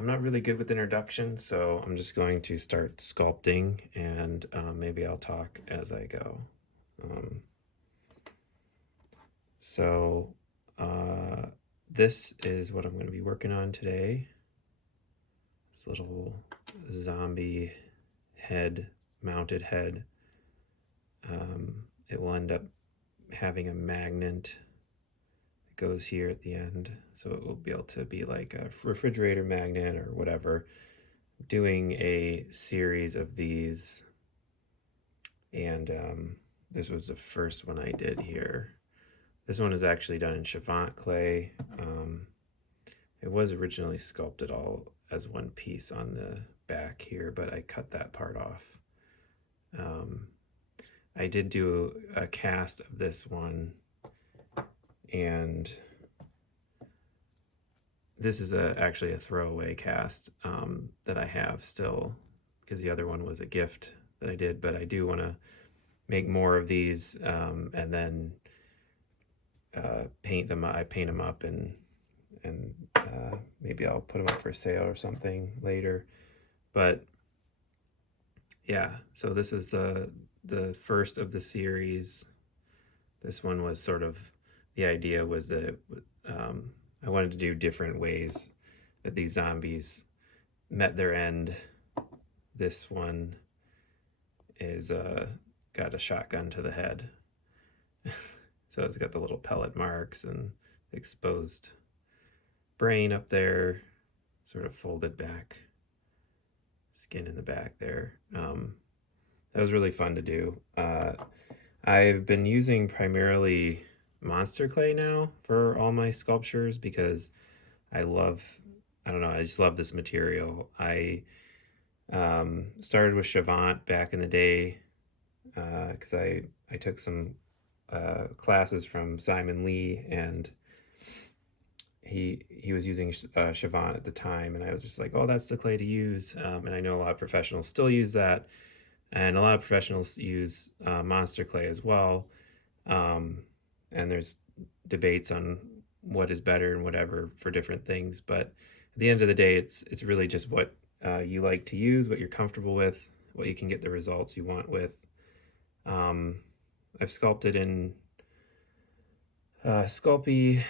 I'm not really good with introductions, so I'm just going to start sculpting and maybe I'll talk as I go. Um, so, uh, this is what I'm going to be working on today. This little zombie head, mounted head. It will end up having a magnet that goes here at the end, so it will be able to be like a refrigerator magnet or whatever. Doing a series of these, and this was the first one I did here. This one is actually done in Chavant clay. It was originally sculpted all as one piece on the back here, but I cut that part off. Um, I did do a cast of this one, and this is actually a throwaway cast that I have still, because the other one was a gift that I did, but I do want to make more of these, and then paint them. I paint them up, and maybe I'll put them up for sale or something later. But yeah, so this is the first of the series. This one was sort of, the idea was that I wanted to do different ways that these zombies met their end. This one is got a shotgun to the head. So it's got the little pellet marks and exposed brain up there, sort of folded back, skin in the back there. That was really fun to do. I've been using primarily monster clay now for all my sculptures because I love, I don't know, I just love this material. I started with Chavant back in the day because I took some classes from Simon Lee, and he was using Chavant at the time, and I was just like, oh, that's the clay to use. And I know a lot of professionals still use that, and a lot of professionals use monster clay as well. And there's debates on what is better and whatever for different things, but at the end of the day, it's really just what you like to use, what you're comfortable with, what you can get the results you want with. I've sculpted in Sculpey,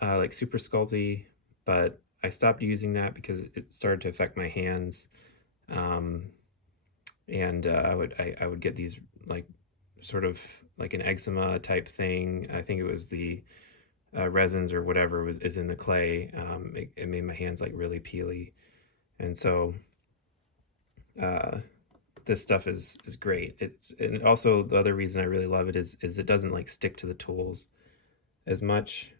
like Super Sculpey, but I stopped using that because it started to affect my hands. Um, and I would get these like sort of like an eczema type thing. I think it was the resins or whatever is in the clay. It made my hands like really peely, and so uh, this stuff is great. And also the other reason I really love it is it doesn't like stick to the tools as much.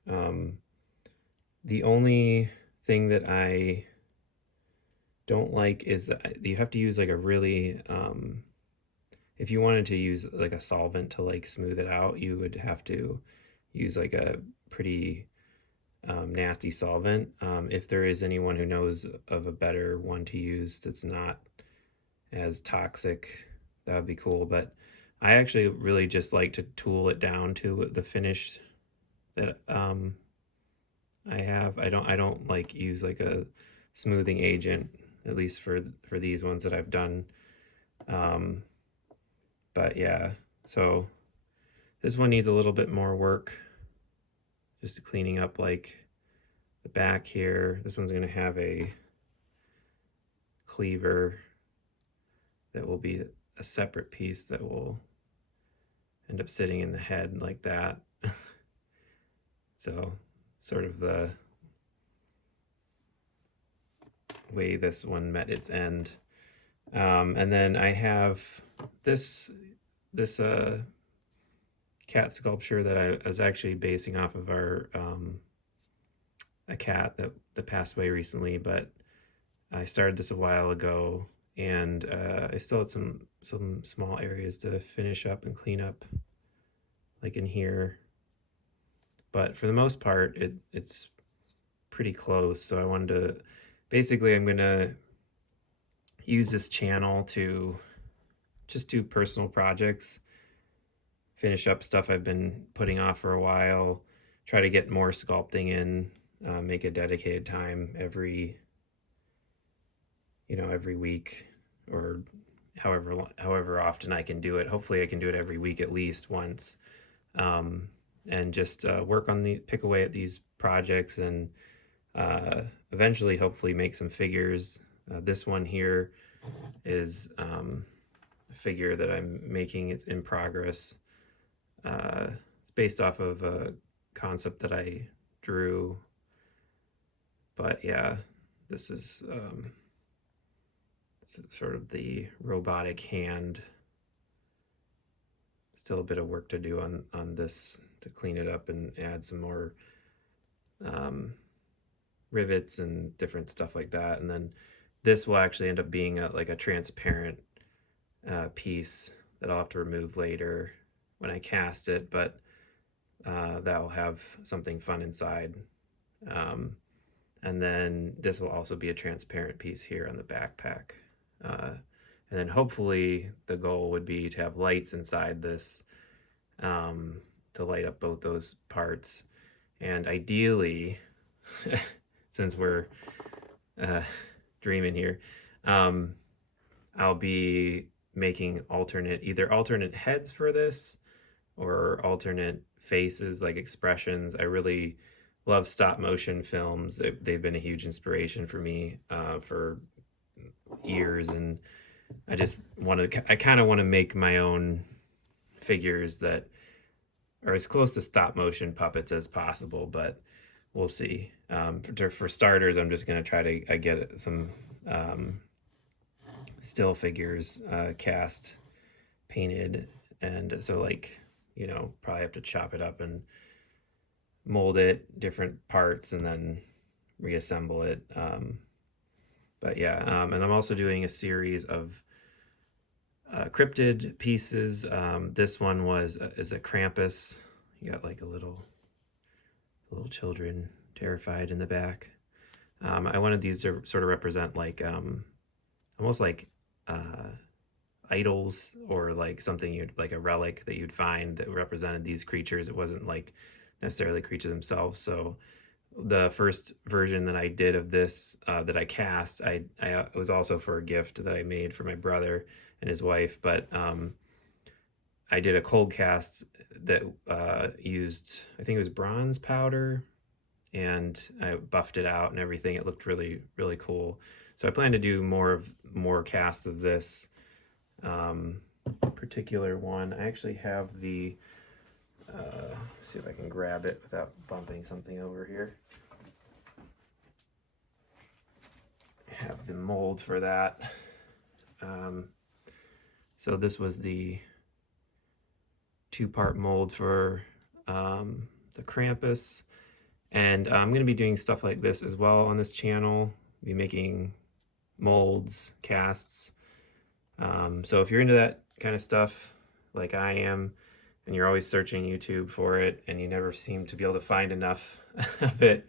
The only thing that I don't like is that you have to use like a really if you wanted to use like a solvent to like smooth it out, you would have to use like a pretty nasty solvent. If there is anyone who knows of a better one to use that's not as toxic, that would be cool. But I actually really just like to tool it down to the finish that I have. I don't like use like a smoothing agent, at least for these ones that I've done. Um, but yeah, so this one needs a little bit more work, just cleaning up like the back here. This one's going to have a cleaver that will be a separate piece that will end up sitting in the head like that. So sort of the way this one met its end. And then I have this cat sculpture that I was actually basing off of our a cat that passed away recently, but I started this a while ago, and I still had some small areas to finish up and clean up, like in here. But for the most part, it's pretty close. So I wanted to, basically, I'm gonna use this channel to just do personal projects, finish up stuff I've been putting off for a while, try to get more sculpting in, make a dedicated time every every week, or however often I can do it. Hopefully I can do it every week at least once, um, and just pick away at these projects, and eventually hopefully make some figures. This one here is a figure that I'm making. It's in progress. It's based off of a concept that I drew, but yeah, this is sort of the robotic hand. Still a bit of work to do on this to clean it up and add some more rivets and different stuff like that. And then this will actually end up being like a transparent piece that I'll have to remove later when I cast it, but that will have something fun inside. And then this will also be a transparent piece here on the backpack. And then hopefully the goal would be to have lights inside this to light up both those parts. And ideally, since we're dreaming here, I'll be making either alternate heads for this or alternate faces, like expressions. I really love stop motion films. They've been a huge inspiration for me for years, and I kind of want to make my own figures that are as close to stop motion puppets as possible, but we'll see. For starters, I'm just going to try to get some still figures cast, painted, and so probably have to chop it up and mold it different parts and then reassemble it. But yeah, and I'm also doing a series of cryptid pieces. This one is a Krampus. You got like a little children terrified in the back. I wanted these to sort of represent like almost like idols, or like something like a relic that you'd find that represented these creatures. It wasn't like necessarily creatures themselves. So the first version that I did of this that I cast, I it was also for a gift that I made for my brother and his wife, but I did a cold cast that used, I think it was bronze powder, and I buffed it out and everything. It looked really, really cool. So I plan to do more casts of this particular one. I actually have the see if I can grab it without bumping something over here. I have the mold for that. So this was the 2-part mold for the Krampus, and I'm going to be doing stuff like this as well on this channel. I'll be making molds, casts. So if you're into that kind of stuff like I am, and you're always searching YouTube for it and you never seem to be able to find enough of it,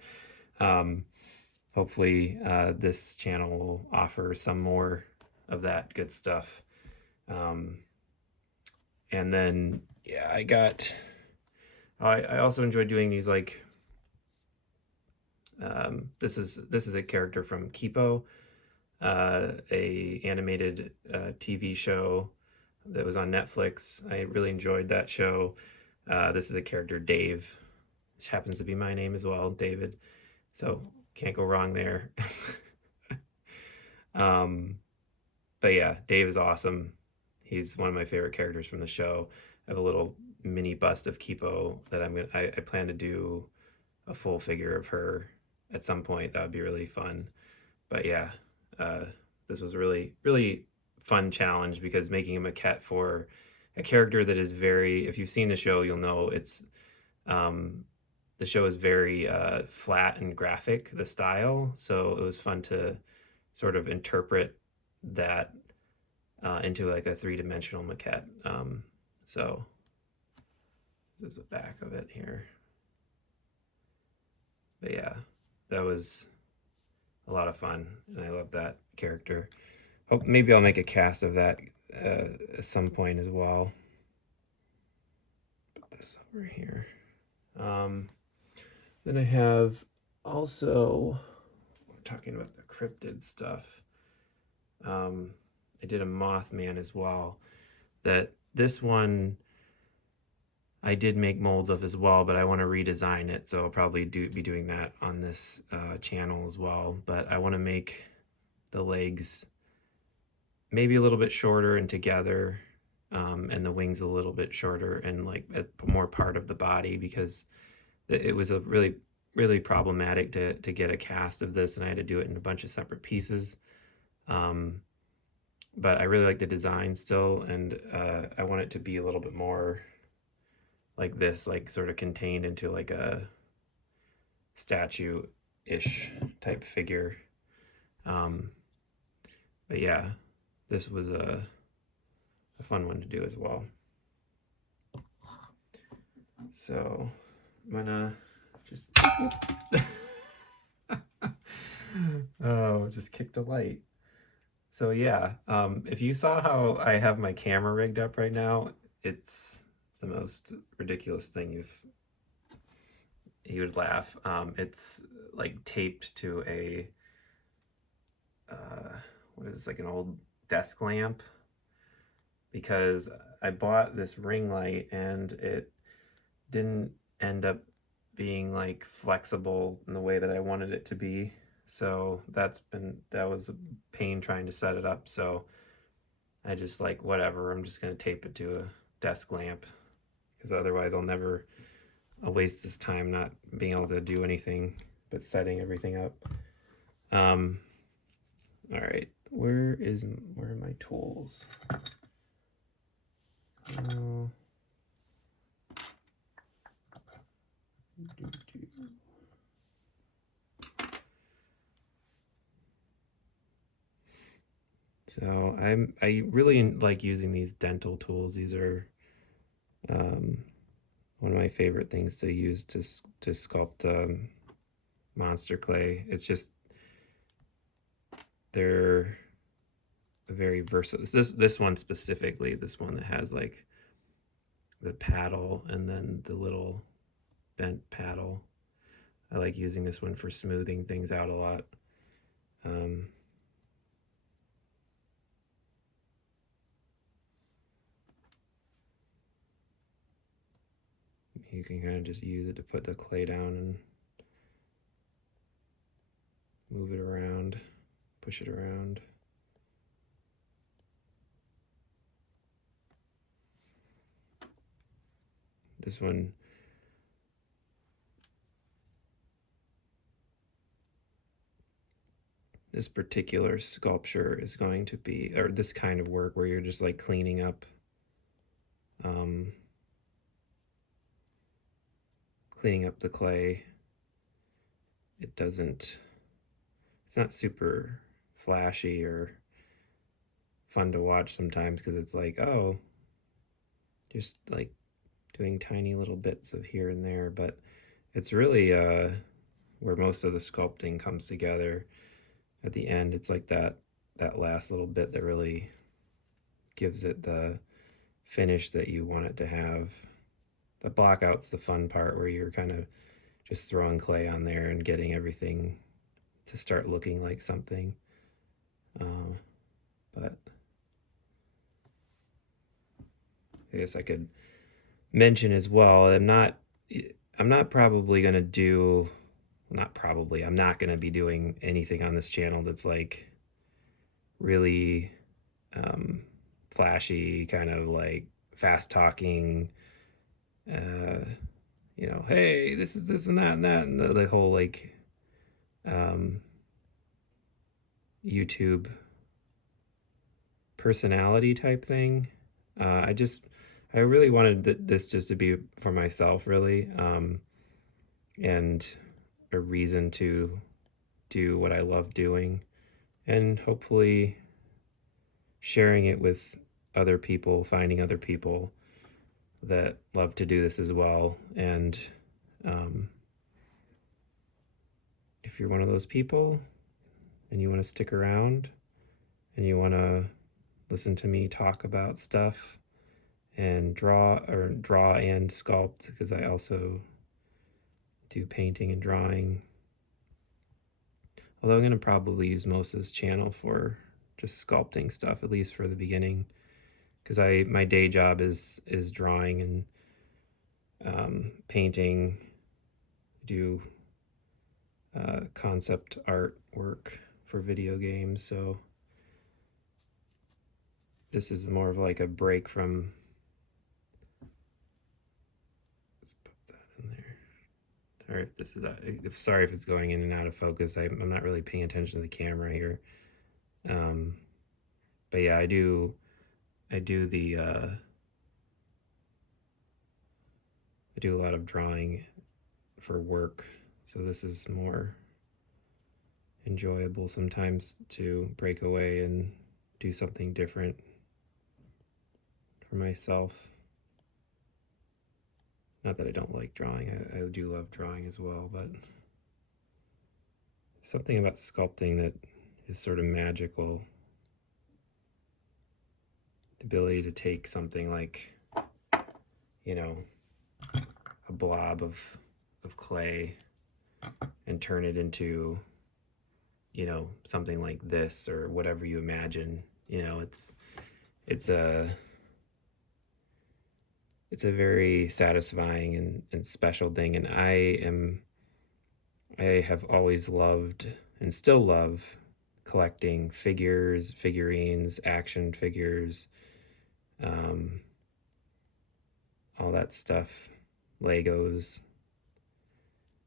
hopefully this channel will offer some more of that good stuff. And then yeah, I also enjoy doing these, like this is a character from Kipo, a animated TV show that was on Netflix. I really enjoyed that show. This is a character, Dave, which happens to be my name as well, David. So can't go wrong there. But yeah, Dave is awesome. He's one of my favorite characters from the show. I have a little mini bust of Kipo that I plan to do a full figure of her at some point. That would be really fun. But yeah, this was a really, really fun challenge, because making a maquette for a character that is very, if you've seen the show, you'll know it's the show is very flat and graphic, the style. So it was fun to sort of interpret that into like a 3-dimensional maquette. So this is the back of it here. But yeah, that was a lot of fun, and I love that character. Hope maybe I'll make a cast of that at some point as well. Put this over here. Then I have also, talking about the cryptid stuff, I did a Mothman as well. This one I did make molds of as well, but I want to redesign it, so I'll probably be doing that on this channel as well. But I want to make the legs maybe a little bit shorter and together, and the wings a little bit shorter and like more part of the body, because it was a really problematic to get a cast of this, and I had to do it in a bunch of separate pieces. But I really like the design still, and I want it to be a little bit more like this, like sort of contained into like a statue-ish type figure. But yeah, this was a fun one to do as well. So I'm gonna just oh, just kicked a light. So yeah, if you saw how I have my camera rigged up right now, it's the most ridiculous thing you would laugh. It's like taped to a what is this, like an old desk lamp, because I bought this ring light and it didn't end up being like flexible in the way that I wanted it to be. So that was a pain trying to set it up. So I just like, whatever, I'm just gonna tape it to a desk lamp, because otherwise I'll waste this time not being able to do anything but setting everything up. All right, where are my tools? So I really like using these dental tools. These are one of my favorite things to use to sculpt monster clay. It's just they're very versatile. This one specifically, this one that has like the paddle and then the little bent paddle. I like using this one for smoothing things out a lot. You can kind of just use it to put the clay down and move it around, push it around. This one, this particular sculpture is going to be, or this kind of work where you're just like cleaning up the clay. It's not super flashy or fun to watch sometimes, because it's like, oh, just like doing tiny little bits of here and there, but it's really where most of the sculpting comes together at the end. It's like that last little bit that really gives it the finish that you want it to have. The blockout's the fun part, where you're kind of just throwing clay on there and getting everything to start looking like something. But I guess I could mention as well, I'm not probably gonna do, not probably, I'm not gonna be doing anything on this channel that's like really flashy, kind of like fast talking, you know, hey, this is this and that and that, and the whole like YouTube personality type thing. I really wanted this just to be for myself, really, and a reason to do what I love doing, and hopefully sharing it with other people, finding other people that love to do this as well. And if you're one of those people and you want to stick around and you want to listen to me talk about stuff and draw and sculpt, because I also do painting and drawing, although I'm going to probably use most of this channel for just sculpting stuff, at least for the beginning, because my day job is drawing and painting, do concept art work for video games. So this is more of like a break from. Let's put that in there. Sorry if this is sorry if it's going in and out of focus. I'm not really paying attention to the camera here. But yeah, I do the I do a lot of drawing for work, so this is more enjoyable sometimes to break away and do something different for myself. Not that I don't like drawing, I do love drawing as well, but something about sculpting that is sort of magical. The ability to take something like, you know, a blob of clay and turn it into, you know, something like this or whatever you imagine. You know, it's a very satisfying and special thing, and I have always loved and still love collecting figures, figurines, action figures, all that stuff, Legos.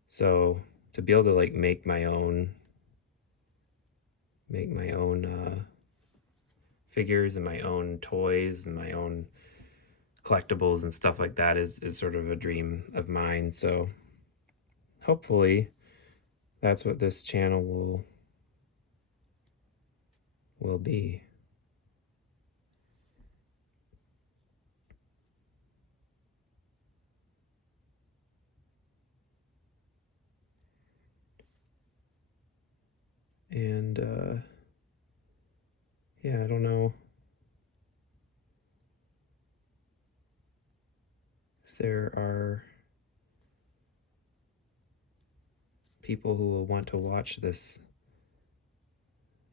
So to be able to like make my own figures and my own toys and my own collectibles and stuff like that is sort of a dream of mine. So hopefully that's what this channel will be. And yeah, I don't know if there are people who will want to watch this.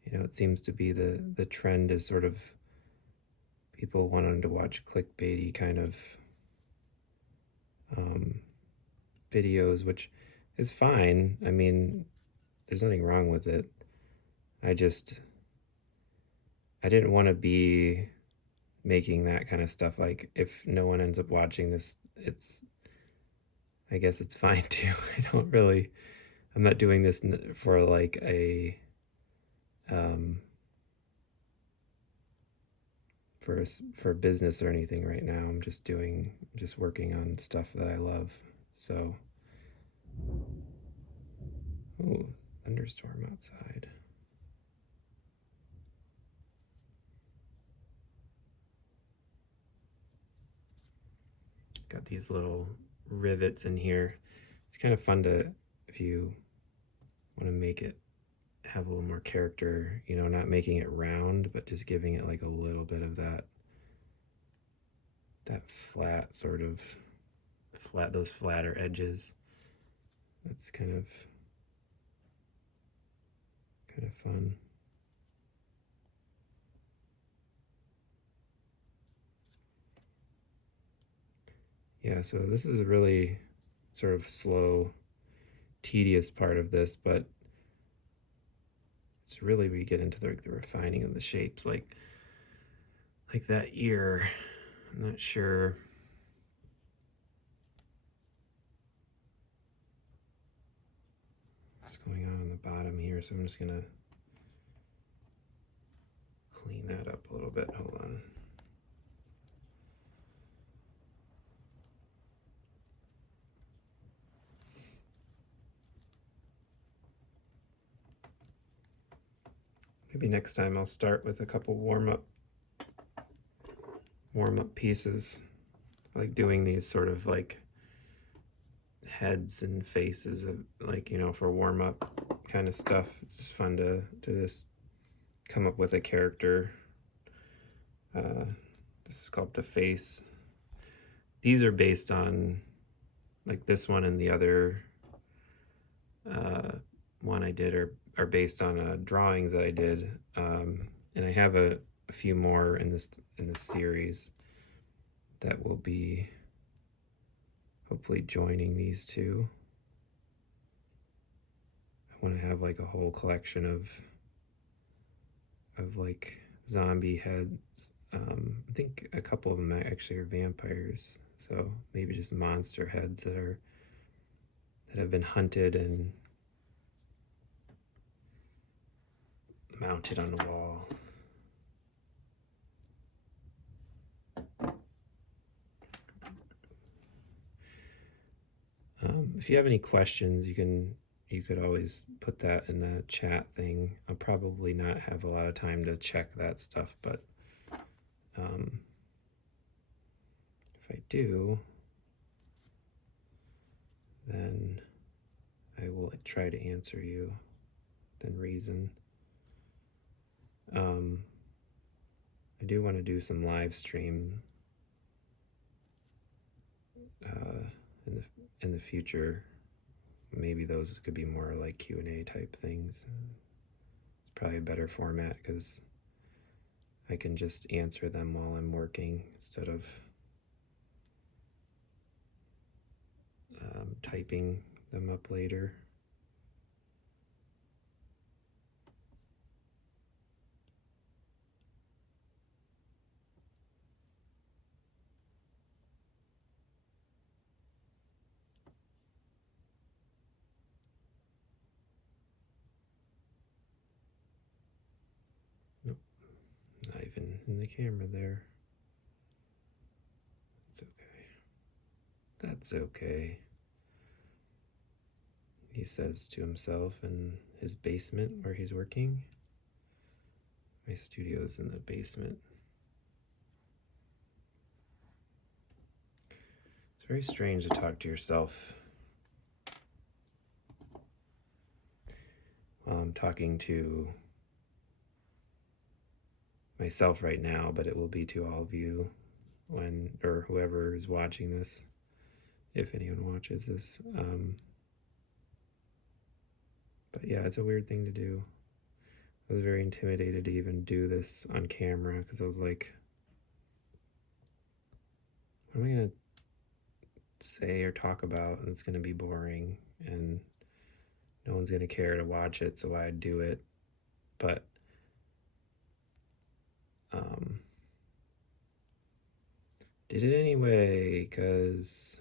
You know, it seems to be the trend is sort of people wanting to watch clickbaity kind of videos, which is fine. I mean, there's nothing wrong with it. I didn't want to be making that kind of stuff. Like, if no one ends up watching this, I guess it's fine too. I'm not doing this for like a for business or anything right now. I'm just working on stuff that I love. So, oh, thunderstorm outside. Got these little rivets in here. It's kind of fun to, if you want to make it have a little more character, you know, not making it round, but just giving it like a little bit of that flat sort of those flatter edges. That's kind of fun. Yeah, so this is a really sort of slow, tedious part of this, but it's really where you get into the refining of the shapes, like that ear. I'm not sure. What's going on the bottom here, so I'm just gonna clean that up a little bit. Hold on. Maybe next time I'll start with a couple warm-up pieces. I like doing these sort of like heads and faces of, like, you know, for warm-up kind of stuff. It's just fun to just come up with a character, to sculpt a face. These are based on, like, this one and the other one I did are based on drawings that I did And I have a few more in this series that will be hopefully joining these two. I want to have like a whole collection of like zombie heads. I think a couple of them actually are vampires, so maybe just monster heads that have been hunted and mounted on a wall. If you have any questions, you could always put that in the chat thing. I'll probably not have a lot of time to check that stuff, but if I do, then I will try to answer you within reason. I do want to do some live stream in the future. Maybe those could be more like Q&A type things. It's probably a better format because I can just answer them while I'm working instead of typing them up later. Nope, not even in the camera there. It's okay. That's okay, he says to himself in his basement where he's working. My studio's in the basement. It's very strange to talk to yourself while I'm talking to myself right now, but it will be to all of you when, or whoever is watching this, if anyone watches this. But yeah, it's a weird thing to do. I was very intimidated to even do this on camera because I was like, what am I going to say or talk about? And it's going to be boring and no one's going to care to watch it, so I'd do it. But did it anyway because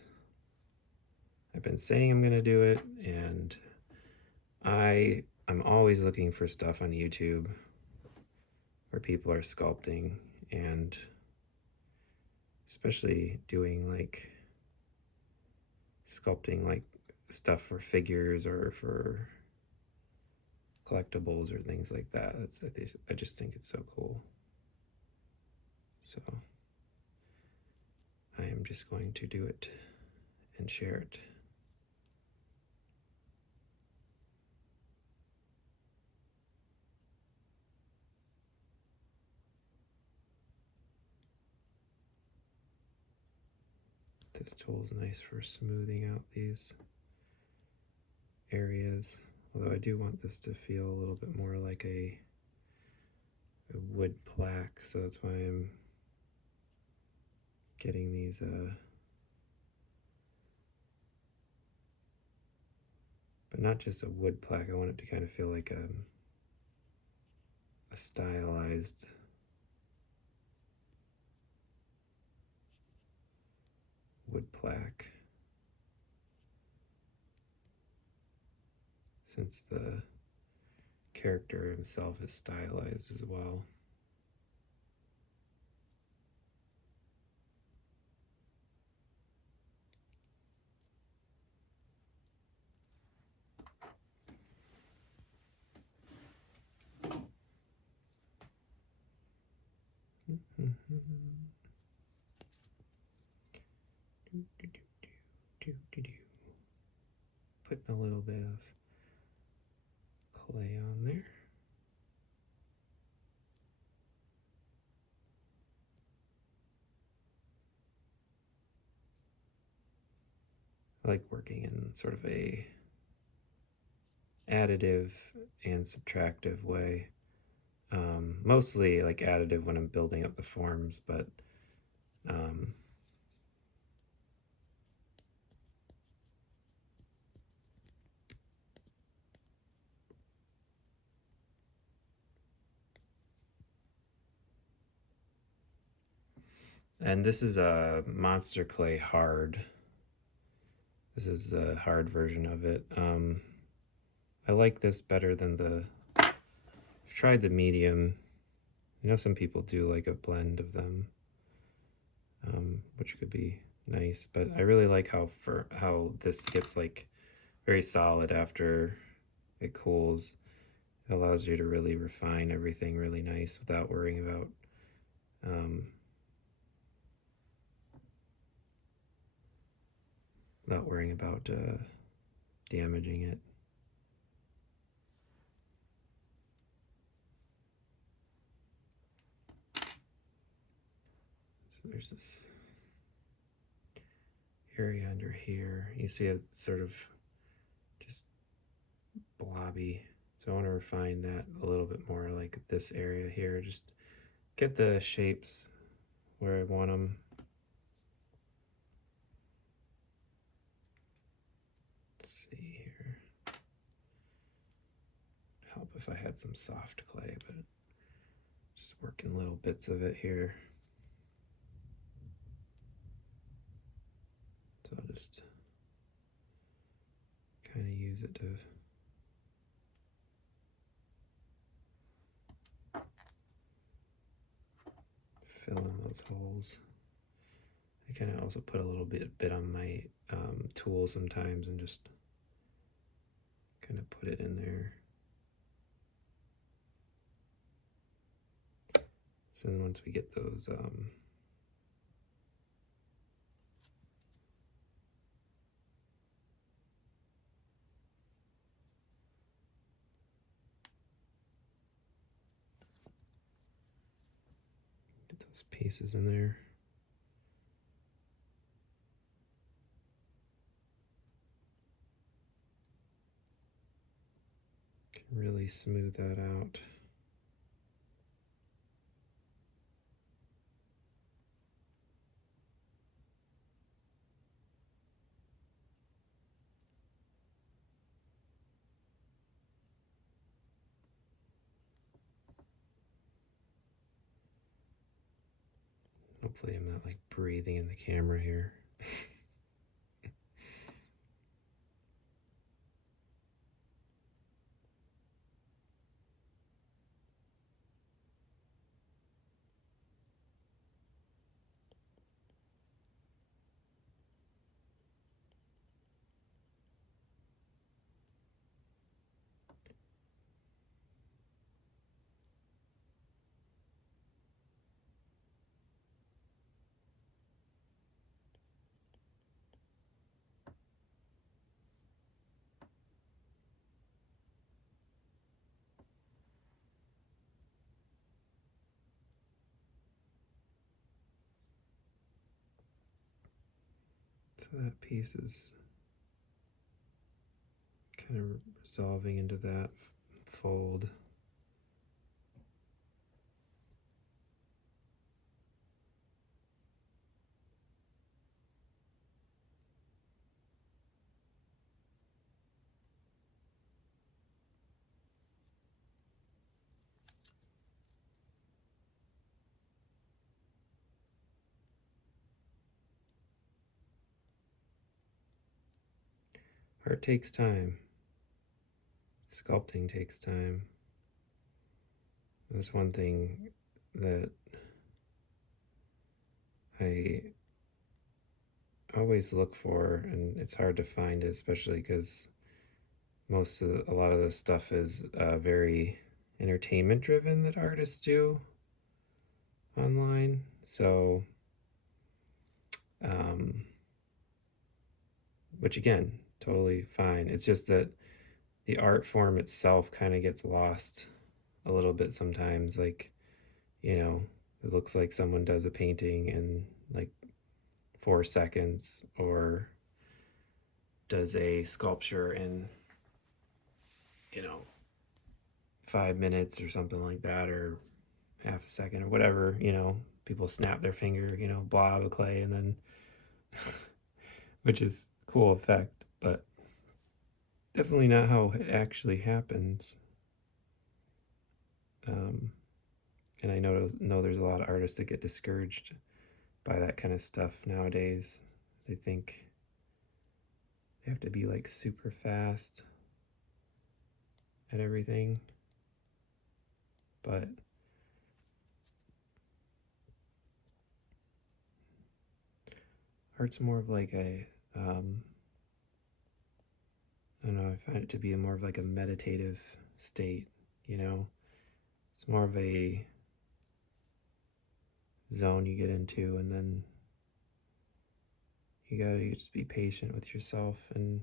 I've been saying I'm going to do it, and I'm always looking for stuff on YouTube where people are sculpting, and especially doing like sculpting like stuff for figures or for collectibles or things like that. I just think it's so cool. So I am just going to do it and share it. This tool is nice for smoothing out these areas, although I do want this to feel a little bit more like a wood plaque, so that's why I'm getting these but not just a wood plaque. I want it to kind of feel like a stylized wood plaque, since the character himself is stylized as well. Putting a little bit of clay on there. I like working in sort of a additive and subtractive way. mostly like additive when I'm building up the forms, but um, and this is a Monster Clay hard. This is the hard version of it. I like this better than the. I've tried the medium. I know some people do like a blend of them, which could be nice. But I really like how this gets like very solid after it cools. It allows you to really refine everything really nice without worrying about um, damaging it. So there's this area under here. You see it sort of just blobby. So I want to refine that a little bit more, like this area here. Just get the shapes where I want them. Let's see here. Help if I had some soft clay, but just working little bits of it here. So I'll just kind of use it to fill in those holes. I kind of also put a little bit on my tool sometimes and just kind of put it in there. So then once we get those pieces in there. Can really smooth that out. Hopefully I'm not like breathing in the camera here. So that piece is kind of resolving into that fold. Art takes time. Sculpting takes time. That's one thing that I always look for, and it's hard to find it, especially because a lot of the stuff is very entertainment driven that artists do online. So, which again, totally fine. It's just that the art form itself kind of gets lost a little bit sometimes. Like, it looks like someone does a painting in like 4 seconds, or does a sculpture in, 5 minutes or something like that, or half a second or whatever, people snap their finger, blob of clay, and then which is cool effect, but definitely not how it actually happens. And I know there's a lot of artists that get discouraged by that kind of stuff nowadays. They think they have to be like super fast at everything, but art's more of like a I don't know, I find it to be more of like a meditative state, it's more of a zone you get into, and then you gotta just be patient with yourself and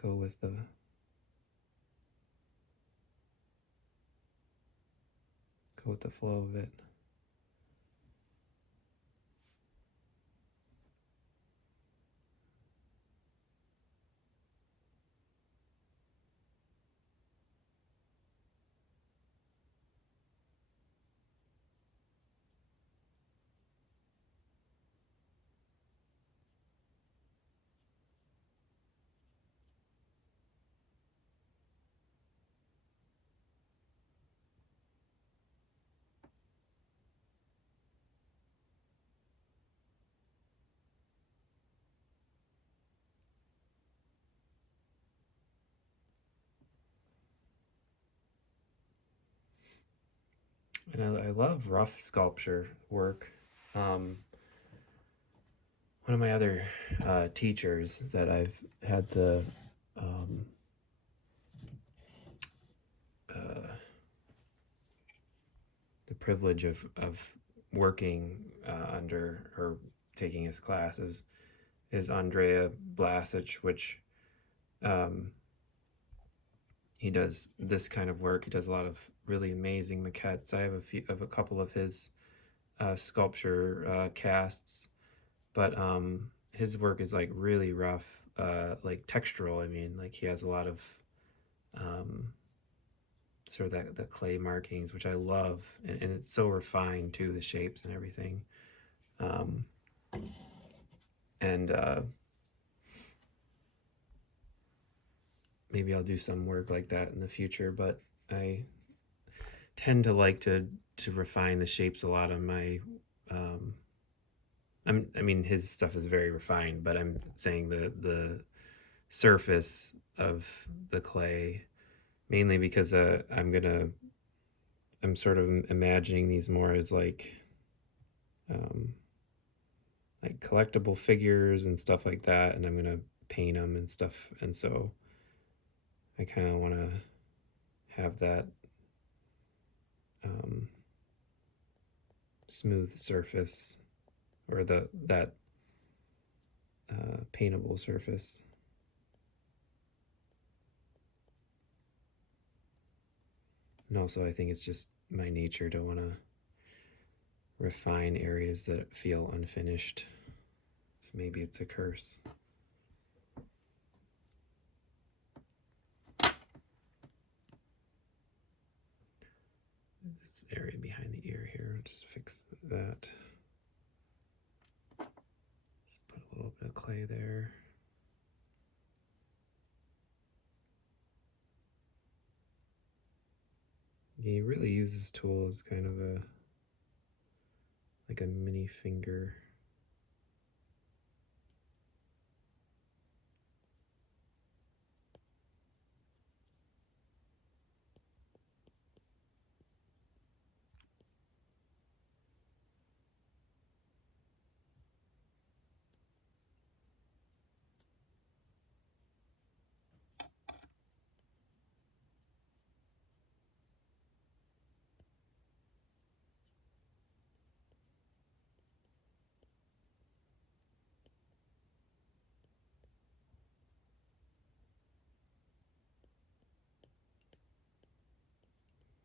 go with the flow of it. And I love rough sculpture work. One of my other teachers that I've had um, the privilege of working under, or taking his classes, is Andrea Blasic, which he does this kind of work. He does a lot of really amazing maquettes. I have a couple of his sculpture casts, but his work is like really rough, like textural. I mean, like he has a lot of sort of the clay markings, which I love, and it's so refined too, the shapes and everything. And maybe I'll do some work like that in the future, but I tend to like to refine the shapes a lot on my I mean his stuff is very refined, but I'm saying the surface of the clay, mainly because I'm sort of imagining these more as um, like collectible figures and stuff like that, and I'm gonna paint them and stuff, and so I kind of want to have that smooth surface, or that paintable surface. And also, I think it's just my nature to want to refine areas that feel unfinished. Maybe it's a curse. This area behind the ear here, I'll just fix that. Just put a little bit of clay there. He really uses this tool as kind of like a mini finger.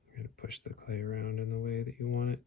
You're going to push the clay around in the way that you want it.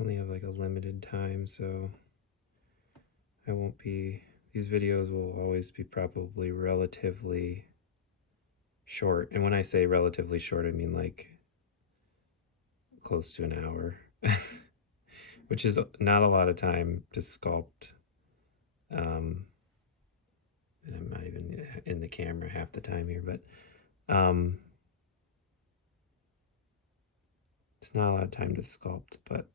only have like a limited time, so I won't be, these videos will always be probably relatively short. And when I say relatively short, I mean like close to an hour, which is not a lot of time to sculpt. And I'm not even in the camera half the time here, but it's not a lot of time to sculpt, but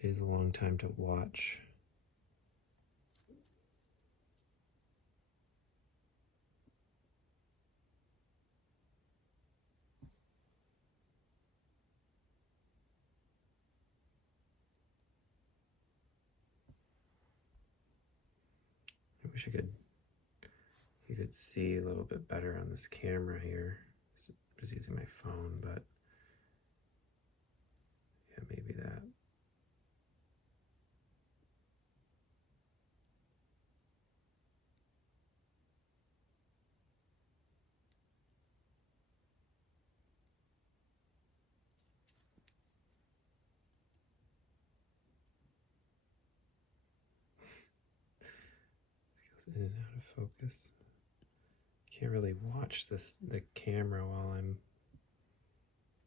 it is a long time to watch. I wish you could see a little bit better on this camera here. I was using my phone, but yeah, maybe that. It goes in and out of focus. Can't really watch the camera while I'm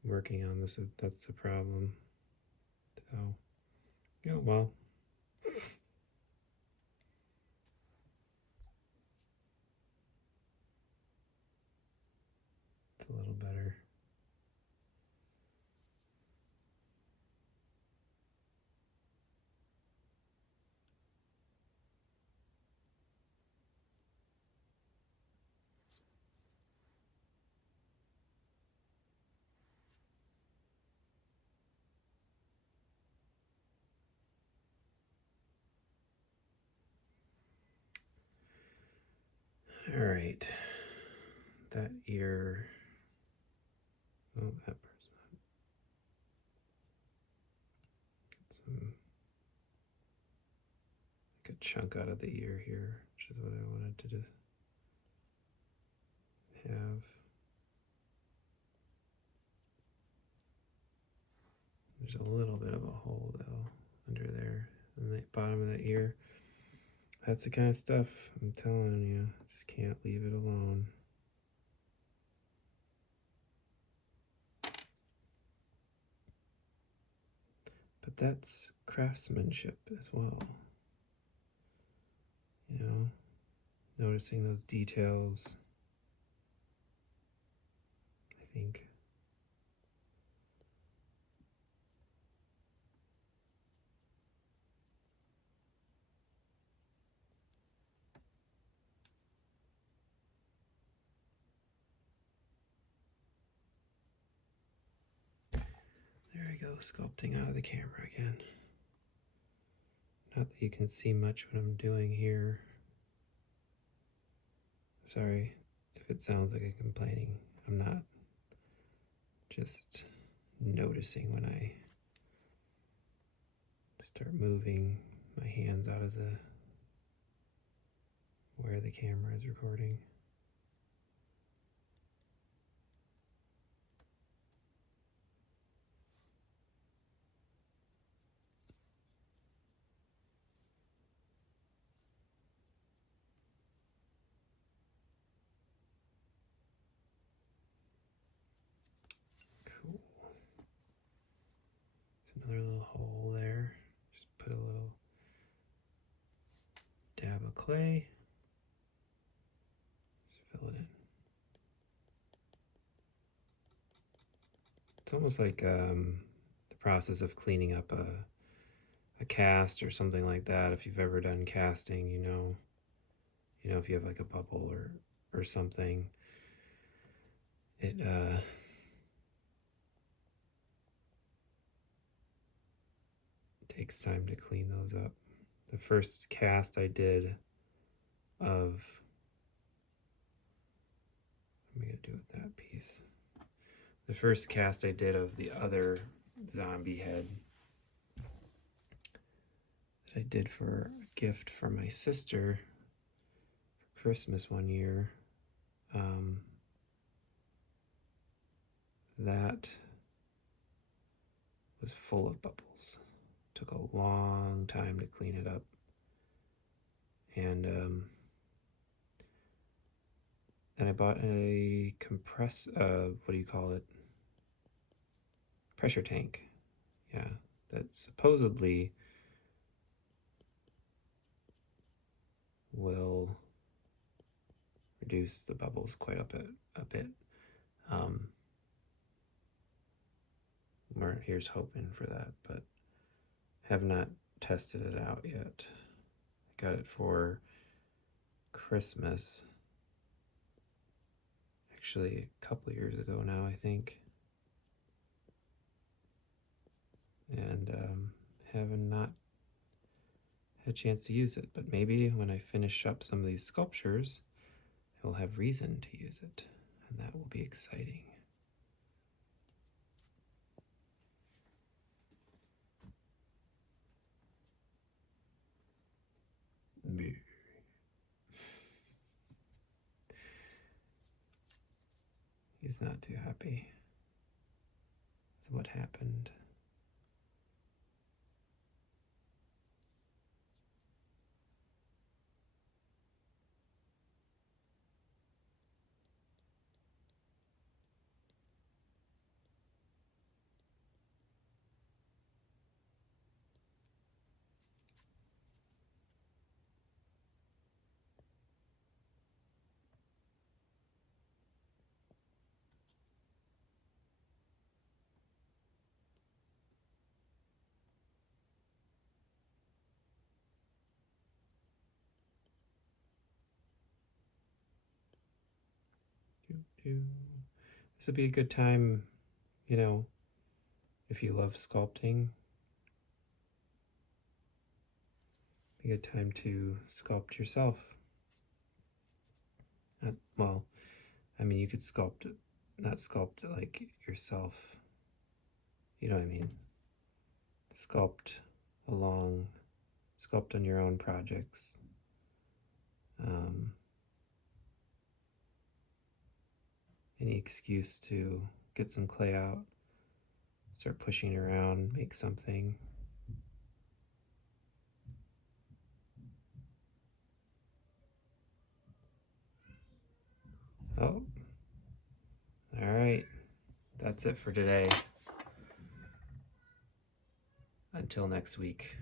working on this. That's the problem. So, yeah, well. It's a little better. All right, that ear. Oh, that person. Get some, like a chunk out of the ear here, which is what I wanted to have. There's a little bit of a hole though under there in the bottom of the ear. That's the kind of stuff I'm telling you, just can't leave it alone. But that's craftsmanship as well. You know, noticing those details, I think. There I go, sculpting out of the camera again. Not that you can see much what I'm doing here. Sorry if it sounds like I'm complaining. I'm not. Just noticing when I start moving my hands out of the where the camera is recording. Cool. There's another little hole there. Just put a little dab of clay. Just fill it in. It's almost like the process of cleaning up a cast or something like that. If you've ever done casting, you know if you have like a bubble or something, it takes time to clean those up. The first cast I did of, what am I gonna do with that piece? The first cast I did of the other zombie head that I did for a gift from my sister for Christmas one year, that was full of bubbles. Took a long time to clean it up. And then I bought a what do you call it? Pressure tank. Yeah, that supposedly will reduce the bubbles quite a bit. Here's hoping for that, but have not tested it out yet. I got it for Christmas, actually a couple years ago now, I think, and have not had a chance to use it, but maybe when I finish up some of these sculptures, I'll have reason to use it, and that will be exciting. He's not too happy with what happened. This would be a good time, you know, if you love sculpting, be a good time to sculpt yourself. Well, I mean, you could not sculpt like yourself. You know what I mean? Sculpt on your own projects. Any excuse to get some clay out, start pushing around, make something. Oh, all right. That's it for today. Until next week.